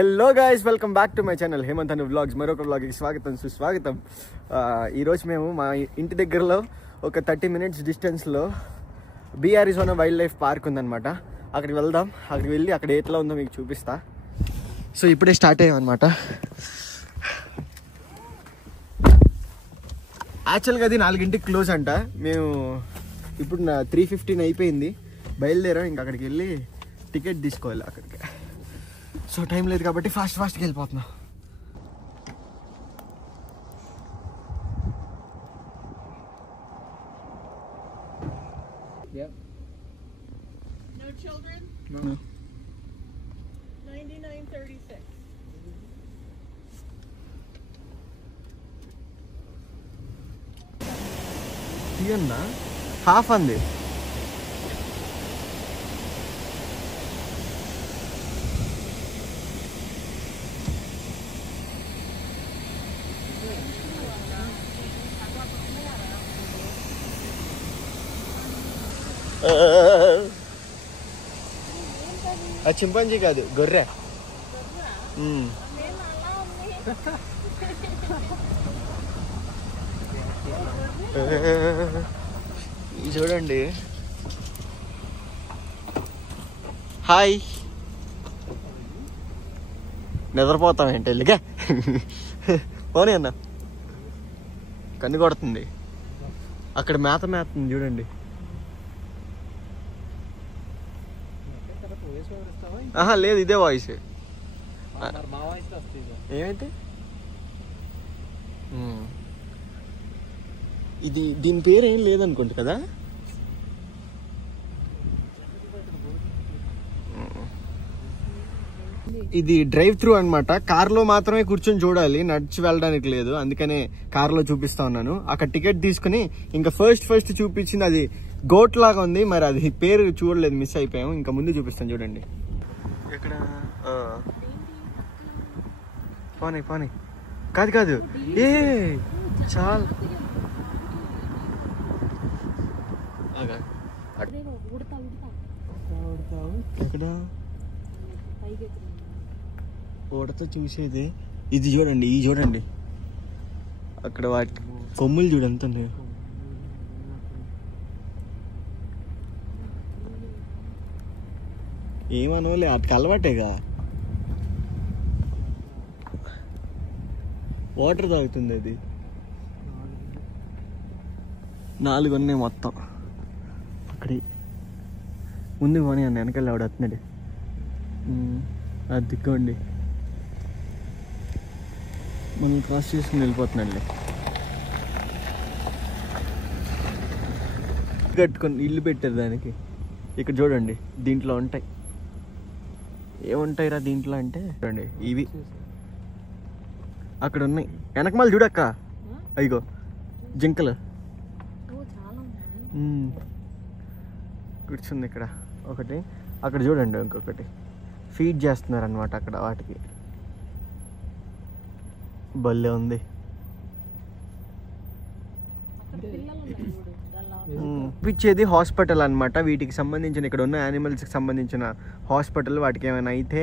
Hello guys, welcome back to my channel Hemanth Anu vlogs. మరొక వ్లాగ్కి స్వాగతం సుస్వాగతం. ఈరోజు మేము మా ఇంటి దగ్గరలో ఒక 30 minutes డిస్టెన్స్లో బీఆర్ఈజోనా వైల్డ్ లైఫ్ పార్క్ ఉందన్నమాట. అక్కడికి వెళ్దాం. అక్కడికి వెళ్ళి అక్కడ ఎట్లా ఉందో మీకు చూపిస్తా. సో ఇప్పుడే స్టార్ట్ అయ్యామన్నమాట. యాక్చువల్గా అది 4 క్లోజ్ అంట. మేము ఇప్పుడు 3:15 అయిపోయింది, బయలుదేరాం. ఇంక అక్కడికి వెళ్ళి టికెట్ తీసుకోవాలి అక్కడికి. సో టైం లేదు కాబట్టి ఫాస్ట్గా వెళ్ళిపోతున్నాం. No children? No. 99.36. తీయన్నా హాఫ్ అంది. అది చింపాంజీ కాదు, గొర్రె. ఇది చూడండి. హాయ్, నిద్రపోతాం ఏంటి వెళ్ళిగా? పోనీ అన్న, కన్ను కొడుతుంది. అక్కడ మేతుంది చూడండి. ఆహా లేదు, ఇదే వాయిస్. ఏమైతే ఇది దీని పేరు ఏం లేదనుకుంటా కదా. ఇది డ్రైవ్ త్రూ అనమాట. కార్లో మాత్రమే కూర్చొని చూడాలి, నడిచి వెళ్ళడానికి లేదు. అందుకనే కార్లో చూపిస్తా ఉన్నాను. అక్కడ టికెట్ తీసుకుని ఇంకా ఫస్ట్ చూపించింది అది గోట్ లాగా ఉంది. మరి అది పేరు చూడలేదు, మిస్ అయిపోయాము. ఇంకా ముందు చూపిస్తాను చూడండి. ఎక్కడ పోనీ కాదు ఏ చాలా ఎక్కడ ఓడతో చూసేది. ఇది చూడండి, ఈ చూడండి అక్కడ వాటి కొమ్ములు చూడంత ఉన్నాయి. ఏమనోలే, వాటికి అలవాటేగా. వాటర్ తాగుతుంది అది. 4 ఉన్నాయి మొత్తం. అక్కడి ముందు పోనీ అన్న, వెనకాల ఆవిడ వస్తున్నాడు. అది దిక్కండి, మనం క్రాస్ చేసుకుని వెళ్ళిపోతున్నాడులే. కట్టుకొని ఇల్లు పెట్టారు దానికి. ఇక్కడ చూడండి, దీంట్లో ఉంటాయి. ఏముంటాయిరా దీంట్లో అంటే చూడండి, ఇవి అక్కడ ఉన్నాయి. వెనకమాల చూడక్క, అయ్యో జింకలు కూర్చుంది ఇక్కడ ఒకటి. అక్కడ చూడండి ఇంకొకటి ఫీడ్ చేస్తున్నారు అనమాట అక్కడ వాటికి. భలే ఉంది. ఇచ్చేది హాస్పిటల్ అనమాట. వీటికి సంబంధించిన ఇక్కడ ఉన్న యానిమల్స్కి సంబంధించిన హాస్పిటల్. వాటికి ఏమైనా అయితే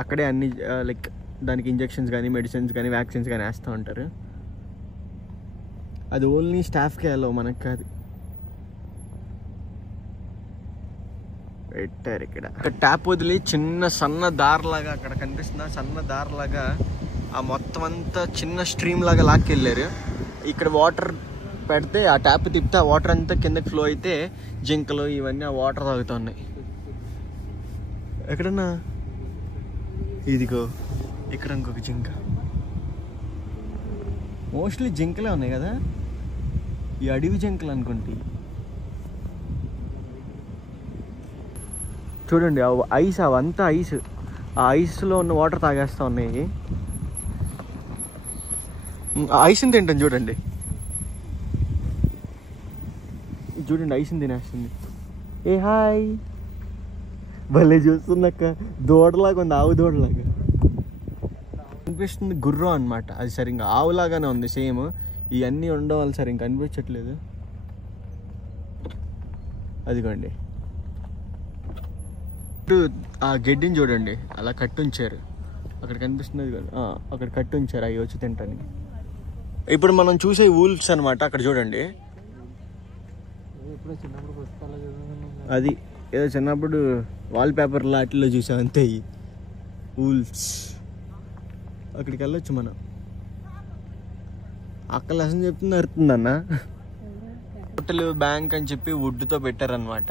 అక్కడే అన్ని లైక్ దానికి ఇంజెక్షన్స్ కానీ, మెడిసిన్స్ కానీ, వ్యాక్సిన్స్ కానీ వేస్తూ ఉంటారు. అది ఓన్లీ స్టాఫ్కే అలో, మనకు కాదు. పెట్టారు ఇక్కడ ట్యాప్ వదిలి చిన్న సన్న దారిలాగా అక్కడ కనిపిస్తున్న సన్న దారిలాగా ఆ మొత్తం అంతా చిన్న స్ట్రీమ్ లాగా లాక్కెళ్ళారు. ఇక్కడ వాటర్ పెడితే ఆ ట్యాప్ తిప్పితే ఆ వాటర్ అంతా కిందకి ఫ్లో అయితే జింకలు ఇవన్నీ ఆ వాటర్ తాగుతూ ఉన్నాయి. ఎక్కడన్నా ఇదిగో ఇక్కడ ఇంకొక జింక. మోస్ట్లీ జింకలే ఉన్నాయి కదా, ఈ అడవి జింకలు అనుకుంటే. చూడండి ఐస్, అవంతా ఐస్. ఆ ఐస్లో ఉన్న వాటర్ తాగేస్తూ ఉన్నాయి. ఐస్ని తింటాను చూడండి, ఐస్ని తినేస్తుంది. ఏ హాయ్, భలే చూస్తుందక్క. దూడలాగా ఉంది, ఆవు దూడలాగా అనిపిస్తుంది. గుర్రం అనమాట అది. సరిగ్గా ఆవులాగానే ఉంది సేమ్. ఇవన్నీ ఉండడం వల్ల సరిగ్గా అనిపించట్లేదు. అదిగోండి ఆ గడ్డిని చూడండి, అలా కట్టుంచారు. అక్కడ కనిపిస్తున్నది కదా, అక్కడ కట్టి ఉంచారు అవి వచ్చి తింటానికి. ఇప్పుడు మనం చూసే వూల్ఫ్స్ అనమాట. అక్కడ చూడండి, అది ఏదో చిన్నప్పుడు వాల్ పేపర్ లాటిల్లో చూసాం అంతే. ఈ వూల్ఫ్స్ అక్కడికి వెళ్ళొచ్చు మనం. అక్కడ లెసన్ చెప్తుంది అరుతుందన్న. హోటల్ బ్యాంక్ అని చెప్పి వుడ్తో పెట్టారనమాట.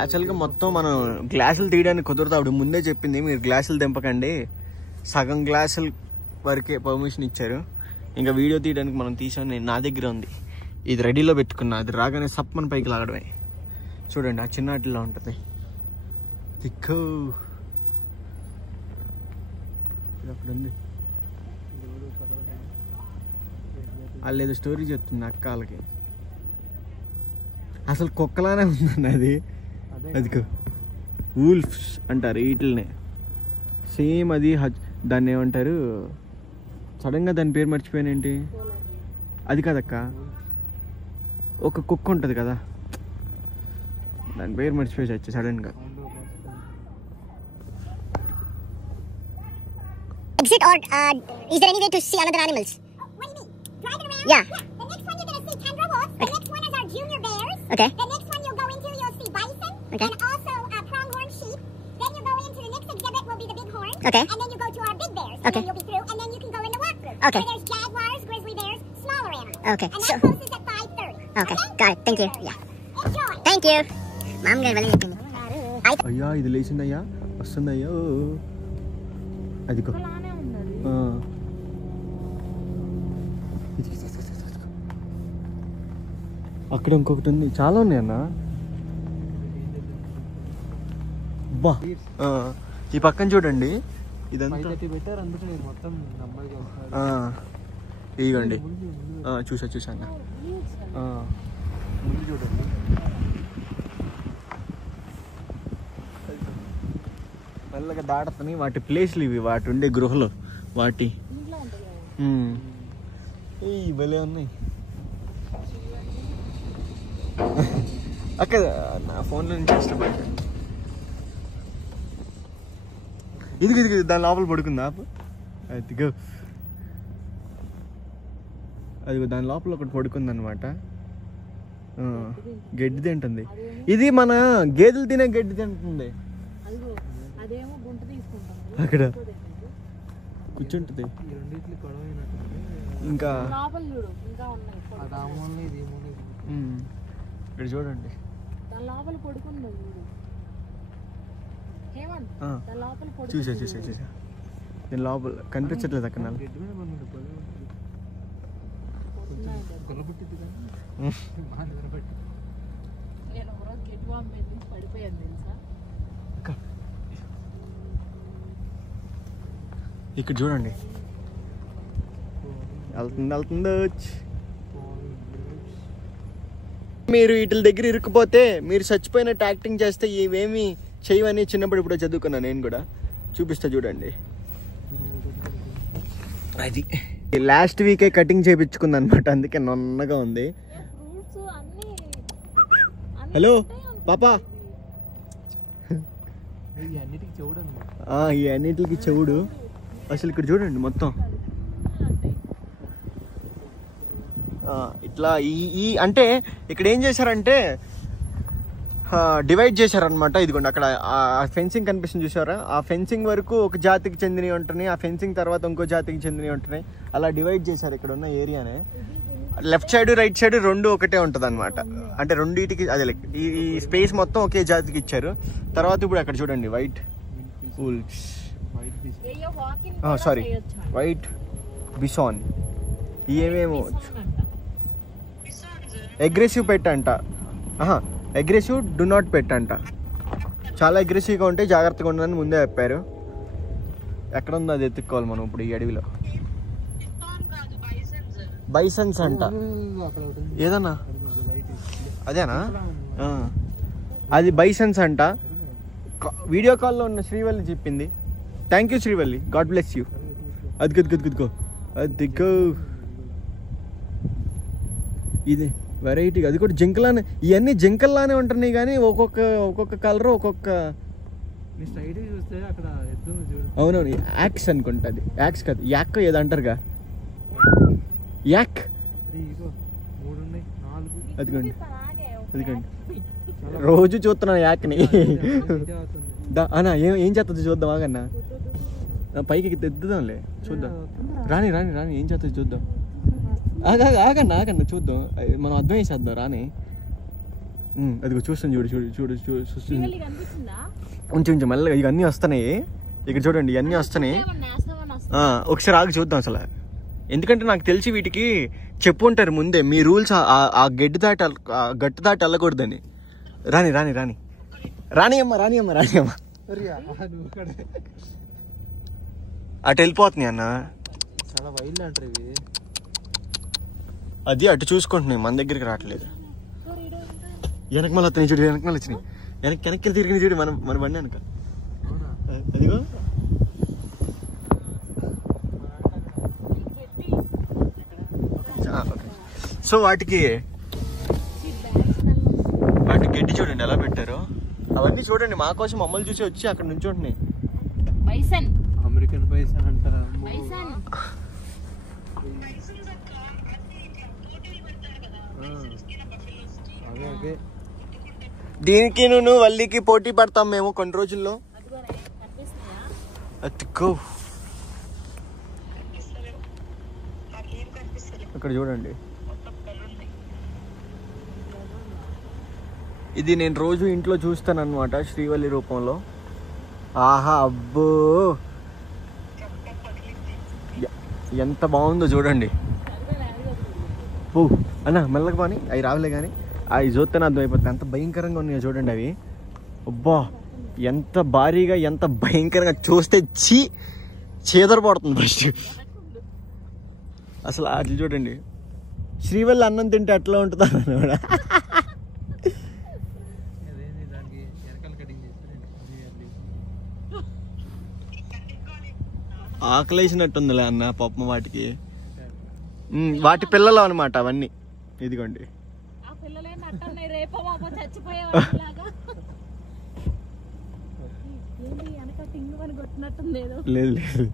యాక్చువల్గా మొత్తం మనం గ్లాసులు తీయడానికి కుదరదు. ఆవిడ ముందే చెప్పింది, మీరు గ్లాసులు దింపకండి, సగం గ్లాసుల వరకే పర్మిషన్ ఇచ్చారు. ఇంకా వీడియో తీయడానికి మనం తీసాం. నేను నా దగ్గర ఉంది, ఇది రెడీలో పెట్టుకున్నా. అది రాగానే సప్పని పైకి లాగడమే. చూడండి, ఆ చిన్న వాటిల్లో ఉంటుంది. దిక్కు అక్కడ ఉంది. వాళ్ళు ఏదో స్టోరీ చెప్తుంది అక్క వాళ్ళకి. అసలు కుక్కలానే ఉందండి అది. అదిగో వూల్ఫ్స్ అంటారు వీటిల్ని. సేమ్ అది దాన్ని ఏమంటారు, సడన్గా దాని పేరు మర్చిపోయానేంటి. అది కాదక్క, ఒక కుక్క ఉంటుంది కదా, దాని పేరు మర్చిపోయి వచ్చి సడన్గా. Exit or is there any way to see other animals? What do you mean? Driving around? Yeah. The next one you're going to see tundra wolves. The next one is our junior bears. Okay. The next one you'll go into, you'll see bison. Okay. And also pronghorn sheep. Then you go into the next exhibit will be the bighorn. Okay. And then you go to our big bears. Okay. And then you'll be through, and then you can go in the walkthrough. Okay. Where there's jaguars, grizzly bears, smaller animals. Okay. And that closes at 5:30. Okay. Got it. Thank you. Yeah. Enjoy. Thank you. Mom garu velli cheppindi. అయ్యా ఇది లేచిందయ్యా, వస్తుందయ్యా. అదిగో అక్కడ ఇంకొకటి ఉంది. చాలా ఉన్నాయి అన్న. బా ఈ పక్కన చూడండి, ఇదంతా ఇదిగోండి. చూసాను. ముందు చూడండి, మెల్లగా దాటుతున్నాయి. వాటి ప్లేస్లు ఇవి, వాటి ఉండే గృహలు వాటి. భలే ఉన్నాయి అక్క. నా ఫోన్లో నుంచి ఇష్టపడ్డా. ఇది దాని లోపల పడుకుందా? అదిగో అదిగో దాని లోపల ఒకటి పడుకుంది అనమాట. గడ్డి తింటుంది. ఇది మన గేదెలు తినే గడ్డి తింటుంది. అక్కడ కూర్చుంటుంది. ఇంకా ఇక్కడ చూడండి, చూసా నేను లోపల కనిపించట్లేదు అక్కడ. ఇక్కడ చూడండి, వెళ్తుందో. మీరు వీటి దగ్గర ఇరుక్కుపోతే మీరు చచ్చిపోయినట్టు యాక్టింగ్ చేస్తే ఇవేమి చేయవని చిన్నప్పుడు ఇప్పుడు చదువుకున్నాను నేను కూడా. చూపిస్తా చూడండి. అది లాస్ట్ వీకే కటింగ్ చేయించుకుంది అనమాట, అందుకే నొన్నగా ఉంది. హలో పాపా, ఈ అన్నిటికి చెవుడు. అసలు ఇక్కడ చూడండి మొత్తం ఇట్లా ఈ అంటే ఇక్కడ ఏం చేశారంటే డివైడ్ చేశారనమాట. ఇదిగోండి అక్కడ ఆ ఫెన్సింగ్ కనిపిస్తుంది చూసారా, ఆ ఫెన్సింగ్ వరకు ఒక జాతికి చెందినవి ఉంటున్నాయి, ఆ ఫెన్సింగ్ తర్వాత ఇంకో జాతికి చెందినవి ఉంటున్నాయి. అలా డివైడ్ చేశారు ఇక్కడ ఉన్న ఏరియానే. లెఫ్ట్ సైడ్ రైట్ సైడ్ రెండు ఒకటే ఉంటుంది అనమాట. అంటే రెండింటికి అదే ఈ స్పేస్ మొత్తం ఒకే జాతికి ఇచ్చారు. తర్వాత ఇప్పుడు అక్కడ చూడండి వైట్ వూల్ఫ్స్, సారీ వైట్ బిసాన్. ఏమేమో అగ్రెసివ్ పెట్టంట, అగ్రెసివ్ డు నాట్ పెట్టంట. చాలా అగ్రెసివ్గా ఉంటే జాగ్రత్తగా ఉండదని ముందే చెప్పారు. ఎక్కడ ఉందో అది ఎత్తుక్కోవాలి మనం ఇప్పుడు ఈ అడవిలో. బైసన్స్ అంట ఏదన్నా, అదేనా? అది బైసన్స్ అంట. వీడియో కాల్లో ఉన్న శ్రీవల్లి చెప్పింది. Thank you Srivalli, God bless you. అదిగో అదిగో ఇది వెరైటీగా. అది కూడా జింకలానే, ఇవన్నీ జింకల్లానే ఉంటున్నాయి కానీ ఒక్కొక్క కలర్ ఒక్కొక్క అవునవును, యాక్స్ అనుకుంటుంది. యాక్స్ కాదు, యాక్ ఏదో అంటారుగా, యాక్. అదిగోండి అదిగోండి, రోజు చూస్తున్నాను యాక్ని. అన్నా ఏం చేస్తుంది చూద్దాం, ఆగన్నా పైకి తెద్దుదాంలే చూద్దాం. రాని రాని రాని ఏం చేస్తుంది చూద్దాం. ఆగన్నా ఆగన్నా చూద్దాం, మనం అర్థం చేసేద్దాం. రాని అదిగో చూస్తాను, చూడు చూడు చూడు చూస్తుంది. కొంచెం మెల్లగా ఇవన్నీ వస్తున్నాయి ఇక్కడ చూడండి, ఇవన్నీ వస్తున్నాయి. ఒకసారి ఆగి చూద్దాం అసలు. ఎందుకంటే నాకు తెలిసి వీటికి చెప్పు ఉంటారు ముందే, మీ రూల్స్ ఆ గట్టు దాటి వెళ్ళకూడదని. రాని రాని రాని రాని అమ్మ రాని అమ్మ రాని అమ్మ అటు వెళ్ళిపోతున్నాయి అన్న. చాలా వైల్డ్ అంటారు ఇవి. అది అటు చూసుకుంటున్నాయి, మన దగ్గరికి రావట్లేదు. వెనక మళ్ళీ వస్తున్నాయి చూడు, వెనక మళ్ళీ వచ్చినాయి. వెనక్కి తిరిగిన చూడు, మన బండి వెనక. అదిగో సో వాటికి గడ్డి చూడండి ఎలా పెట్టారో. అవన్నీ చూడండి మా కోసం మమ్మల్ని చూసి వచ్చి అక్కడ నుంచి ఉంటున్నాయి. అమెరికన్ బైసన్ అంటారా? దీనికి నువ్వు వల్లికి పోటీ పడతాం మేము కొన్ని రోజుల్లో. అక్కడ చూడండి, ఇది నేను రోజు ఇంట్లో చూస్తాను అనమాట, శ్రీవల్లి రూపంలో. ఆహా అబ్బో ఎంత బాగుందో చూడండి. ఓ అన్న మెల్లగా పోనీ, అవి రావలే కానీ అవి చూస్తేనే అర్థమైపోతుంది ఎంత భయంకరంగా ఉన్నాయో చూడండి అవి. అబ్బా ఎంత భారీగా, ఎంత భయంకరంగా, చూస్తే చీదరపడుతుంది ఫస్ట్ అసలు. అట్లా చూడండి, శ్రీవల్లి అన్నం తింటే ఎట్లా ఉంటుంది అన్నమాట. ఆకలేసినట్టుందిలే అన్న పాపం వాటికి. వాటి పిల్లలు అనమాట అవన్నీ. ఇదిగోండి లేదు లేదు,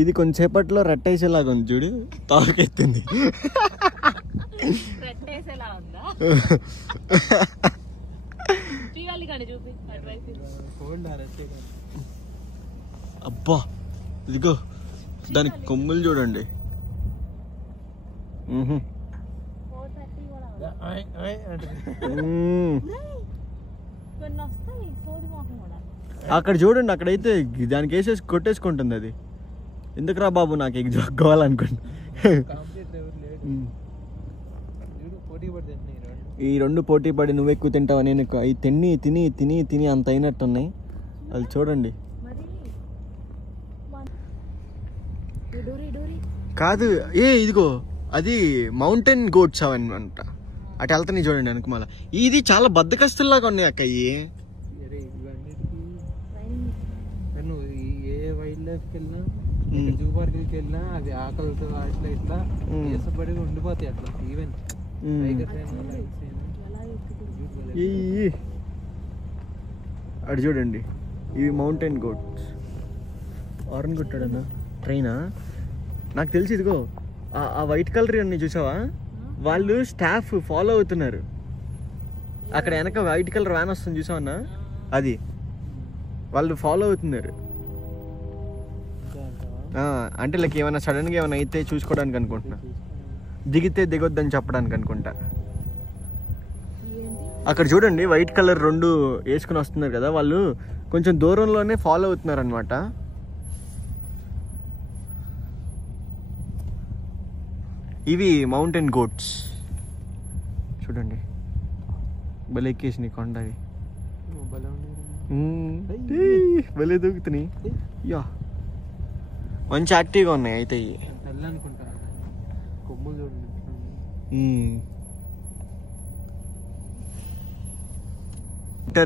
ఇది కొంచెంసేపట్లో రెట్టేసేలాగా ఉంది చూడు, తాకెత్తింది. అబ్బా ఇదిగో దాని కొమ్ములు చూడండి. అక్కడ చూడండి, అక్కడైతే దానికి వేసేసి కొట్టేసుకుంటుంది అది. ఎందుకురా బాబు నాకు ఎగ్ జోక్కోవాలనుకుంటా. ఈ రెండు పోటీ పడి నువ్వు ఎక్కువ తింటావా నేను ఎక్కువ, అవి తిని తిని తిని తిని అంత అయినట్టున్నాయి. అది చూడండి. కాదు ఇదిగో అది మౌంటైన్ గోట్స్ అవన్నమాట, అటు వెళ్తాయి చూడండి వెనక. మళ్ళీ ఇది చాలా బద్దకస్తుల్లాగా ఉన్నాయి అక్క. ఏ వైల్డ్ లైఫ్ కి వెళ్ళినా, జూ పార్క్ కి వెళ్ళినా అది ఆకలితో అట్లా ఇట్లా చేసబడి ఉండిపోతాయి అట్లా. ఈవెన్ అటు చూడండి, ఇవి మౌంటైన్ గోట్స్. ఆరెంజ్ కొట్టాడన్నా ట్రైనా నాకు తెలిసి. ఇదిగో ఆ వైట్ కలర్ అన్ని చూసావా, వాళ్ళు స్టాఫ్ ఫాలో అవుతున్నారు. అక్కడ వెనక వైట్ కలర్ వ్యాన్ వస్తుంది చూసావన్నా, అది వాళ్ళు ఫాలో అవుతున్నారు. అంటే లైక్ ఏమైనా సడన్గా ఏమైనా అయితే చూసుకోవడానికి అనుకుంటున్నా, దిగితే దిగొద్దని చెప్పడానికి అనుకుంటా. అక్కడ చూడండి వైట్ కలర్ రెండు వేసుకుని వస్తున్నారు కదా, వాళ్ళు కొంచెం దూరంలోనే ఫాలో అవుతున్నారు అనమాట. ఇవి మౌంటైన్ గోట్స్ చూడండి, భలే ఎక్కేసినాయి కొండవి, భలే దూకుతున్నాయి. యా మంచి యాక్టివ్గా ఉన్నాయి అయితే.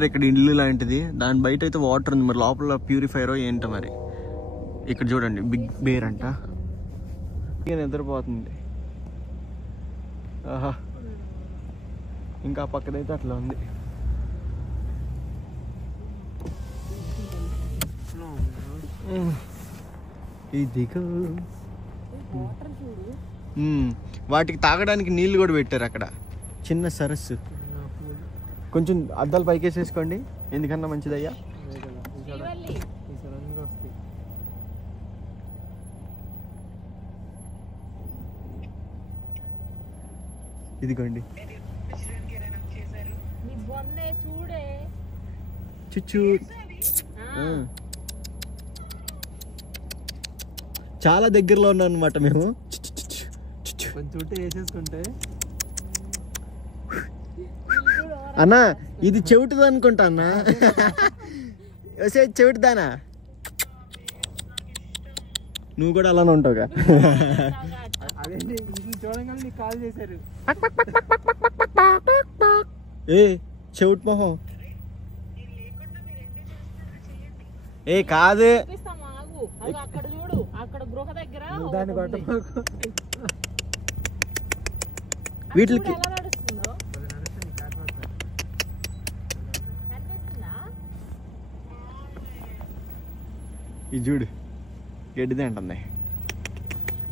ఇక్కడ ఇల్లు లాంటిది, దాని బయట అయితే వాటర్ ఉంది, మరి లోపల ప్యూరిఫైరో ఏంటో మరి. ఇక్కడ చూడండి బిగ్ బేర్ అంట, నిద్రపోతుంది. ఆహా ఇంకా పక్కనైతే అట్లా ఉంది. ఇదిగో వాటికి తాగడానికి నీళ్ళు కూడా పెట్టారు అక్కడ, చిన్న సరస్సు. కొంచెం అద్దాలు పైకేసేసుకోండి, ఎందుకన్నా మంచిదయ్యా. ఇదిగోండి చుచ్చు. చాలా దగ్గరలో ఉన్నాం అనమాట మేము. అన్నా ఇది చెవిటిది అనుకుంటా అన్నా. చెవిటిదానా? నువ్వు కూడా అలానే ఉంటావుగా. ఏ చెవిటి మొహం. ఏ కాదు, వీటికి ఇది చూడు గడ్డిదే అంటుంది.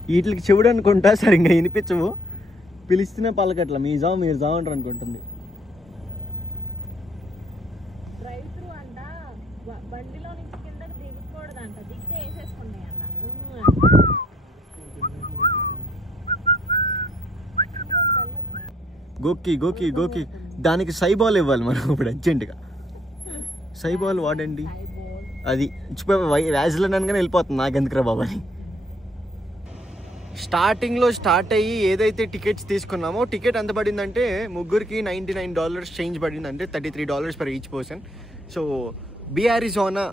వీటికి చెవుడు అనుకుంటా, సరిగ్గా వినిపించవు, పిలిస్తేనే పలకట్ల. మీ జావు మీరు జావు అంటారు అనుకుంటుంది. గోకి గోకి గోకి. దానికి సైబాల్ ఇవ్వాలి మనం ఇప్పుడు అర్జెంటుగా. సైబాల్ వాడండి. అది వ్యాజ్లైన్ అనగానే వెళ్ళిపోతుంది, నాకెందుకురా బాబు అని. స్టార్టింగ్లో స్టార్ట్ అయ్యి ఏదైతే టికెట్స్ తీసుకున్నామో, టికెట్ ఎంత పడిందంటే ముగ్గురికి $99 చేంజ్ పడిందంటే $33 per each person. So Arizona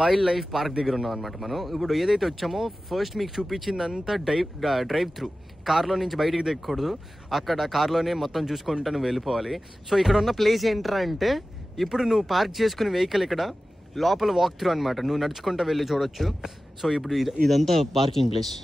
wild life park దగ్గర ఉన్నాం అనమాట మనం. ఇప్పుడు ఏదైతే వచ్చామో ఫస్ట్ మీకు చూపించిందంతా డ్రైవ్ త్రూ, కార్లో నుంచి బయటికి దిగకూడదు, అక్కడ కార్లోనే మొత్తం చూసుకుంటూ నువ్వు వెళ్ళిపోవాలి. సో ఇక్కడ ఉన్న ప్లేస్ ఏంట్రా అంటే, ఇప్పుడు నువ్వు పార్క్ చేసుకునే వెహికల్ ఇక్కడ లోపల వాక్ త్రూ అనమాట, నువ్వు నడుచుకుంటూ వెళ్ళి చూడొచ్చు. సో ఇప్పుడు ఇదంతా పార్కింగ్ ప్లేస్.